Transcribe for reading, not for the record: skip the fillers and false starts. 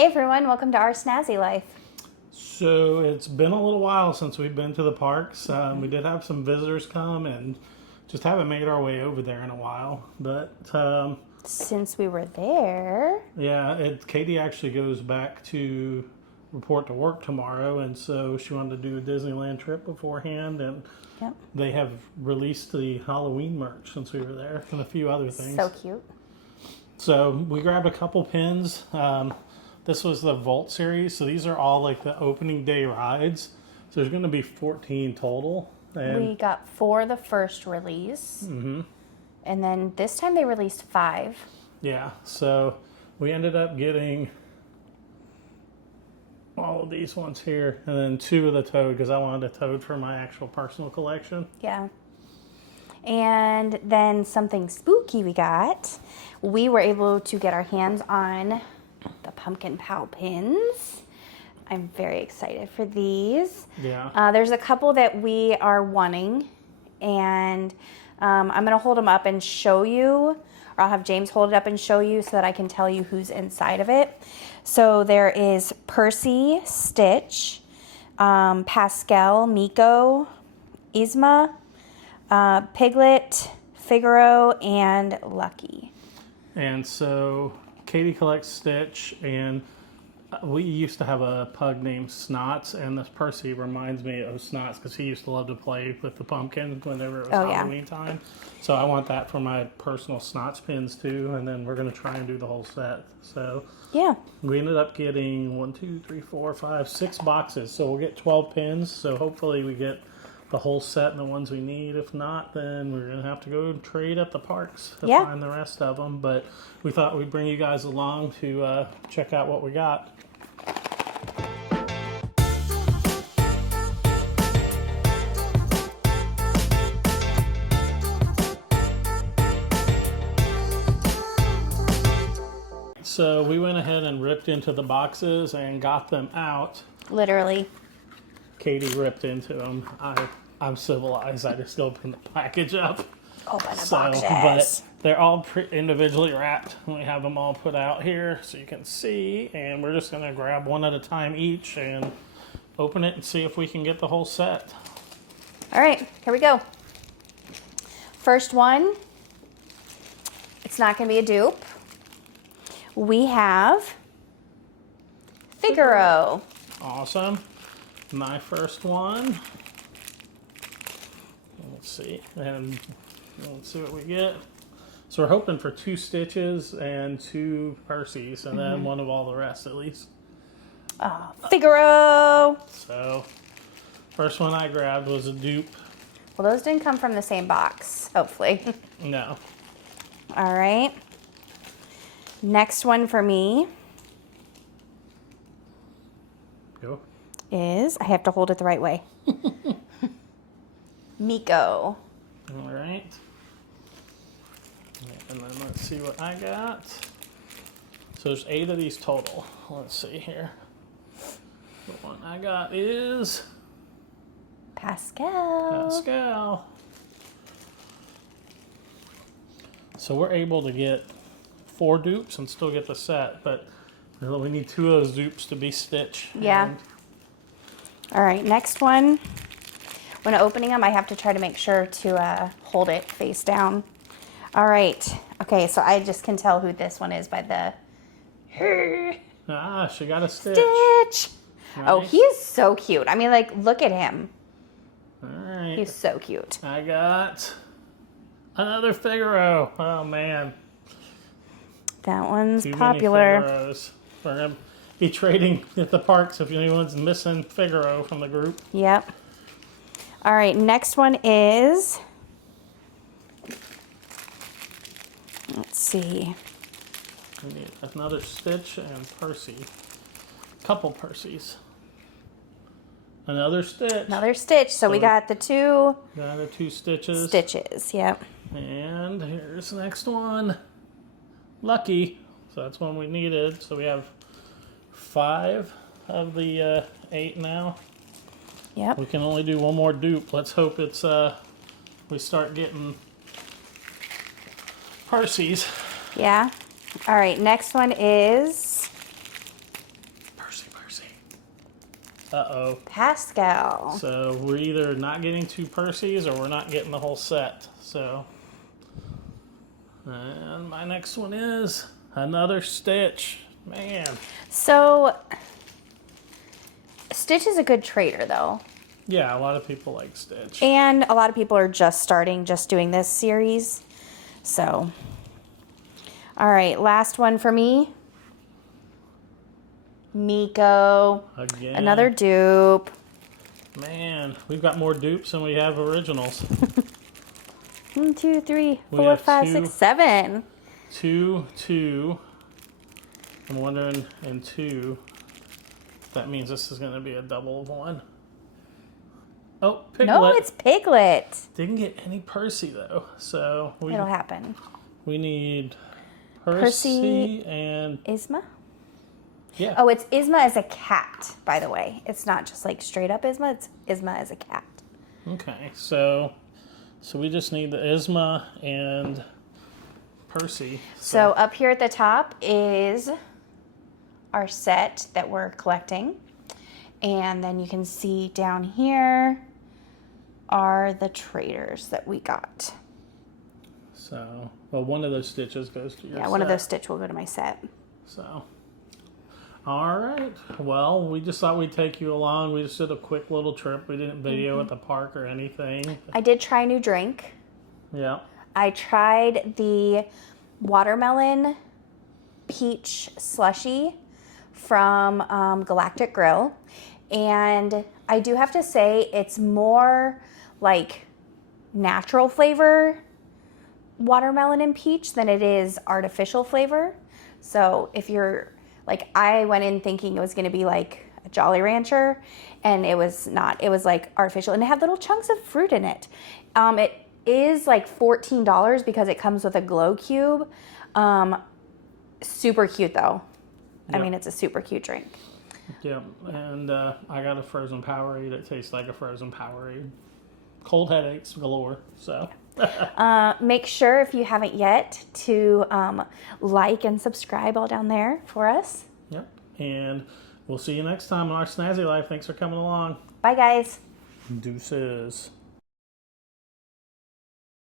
Hey everyone, welcome to our snazzy life. So it's been a little while since we've been to the parks. We did have some visitors come and just haven't made our way over there in a while. But Since we were there, yeah, Katie actually goes back to report to work tomorrow, and so she wanted to do a Disneyland trip beforehand. And yep, they have released the Halloween merch since we were there and a few other things. so cute. So we grabbed a couple pins. This was the Vault series, so these are all like the opening day rides. So there's going to be 14 total. And We got 4 the first release, and then this time they released 5. yeah, so we ended up getting all of these ones here, and then 2 of the Toad because I wanted a Toad for my actual personal collection. Yeah. And then something spooky we got. We were able to get our hands on the Pumpkin Pow pins. I'm very excited for these. Yeah. There's a couple that we are wanting, and I'm going to hold them up and show you, or I'll have James hold it up and show you so that I can tell you who's inside of it. So there is Percy, Stitch, Pascal, Miko, Yzma, Piglet, Figaro, and Lucky. And so Katie collects Stitch, and we used to have a pug named Snots, and this Percy reminds me of Snots because he used to love to play with the pumpkin whenever it was Halloween time. So I want that for my personal Snots pins too, and then we're going to try and do the whole set. So Yeah. we ended up getting 6 boxes. So we'll get 12 pins. So hopefully we get the whole set and the ones we need. If not, then we're going to have to go and trade at the parks to find the rest of them. But we thought we'd bring you guys along to check out what we got. So we went ahead and ripped into the boxes and got them out. Literally. Katie ripped into them. I'm civilized. I just opened the package up. Open the boxes. But they're all individually wrapped. We have them all put out here so you can see. And we're just going to grab one at a time each and open it and see if we can get the whole set. All right, here we go. First one. It's not going to be a dupe. We have Figaro. Awesome. My first one. Let's see. And let's see what we get. So we're hoping for 2 Stitches and 2 Percys, and then one of all the rest at least. Figaro. So first one I grabbed was a dupe. Well, those didn't come from the same box, hopefully. No. All right. Next one for me Go. is, I have to hold it the right way. Miko. All right. And then let's see what I got. So there's 8 of these total. Let's see here. The one I got is Pascal. So we're able to get 4 dupes and still get the set, but we need 2 of those dupes to be Stitch. Yeah. All right, next one. When opening them, I have to try to make sure to hold it face down. All right. Okay, so I just can tell who this one is by the... She got a Stitch. Stitch. Nice. Oh, he is so cute. I mean, like, look at him. All right. He's so cute. I got another Figaro. Oh, man. That one's Too popular. many Figaros. We're going to be trading at the parks if anyone's missing Figaro from the group. Yep. All right, next one is, let's see. We need another Stitch and Percy. Couple Percys. Another Stitch. Another Stitch. So we got the 2 Got the 2 Stitches. Stitches. Yep. And here's the next one. Lucky. So that's one we needed. So we have 5 of the 8 now. Yep. We can only do one more dupe. Let's hope it's we start getting Percy's. Yeah. All right, next one is Uh-oh. Pascal. So we're either not getting 2 Percys or we're not getting the whole set. So, and my next one is another Stitch. Man. So, Stitch is a good trader, though. Yeah, a lot of people like Stitch. And a lot of people are just doing this series. So, all right, last one for me. Miko. Again. Another dupe. Man, we've got more dupes than we have originals. 1, 2, 3, We 4, have 5, two. 6, 7. 2, 2. I'm wondering, and 2. That means this is going to be a double of 1. Oh, Piglet. No, it's Piglet. Didn't get any Percy, though. So It'll happen. we need Percy and... Isma? Yeah. Oh, it's Isma as a cat, by the way. It's not just like straight up Isma. It's Isma as a cat. Okay, so we just need the Isma and Percy. So up here at the top is our set that we're collecting. And then you can see down here are the traders that we got. So, well, one of those Stitches goes to your Yeah, one of set. those Stitch will go to my set. So, all right. Well, we just thought we'd take you along. We just did a quick little trip. We didn't video at the park or anything. I did try a new drink. Yeah. I tried the watermelon peach slushy from Galactic Grill. And I do have to say it's more like natural flavor watermelon and peach than it is artificial flavor. So if you're like, I went in thinking it was going to be like a Jolly Rancher, and it was not. It was like artificial, and it had little chunks of fruit in it. It is like $14 because it comes with a glow cube. Super cute though. Yep. I mean, it's a super cute drink. Yeah, and I got a frozen Powerade that tastes like a frozen Powerade. Cold headaches galore, so. Make sure, if you haven't yet, to like and subscribe all down there for us. Yep, and we'll see you next time on Our Snazzy Life. Thanks for coming along. Bye, guys. Deuces.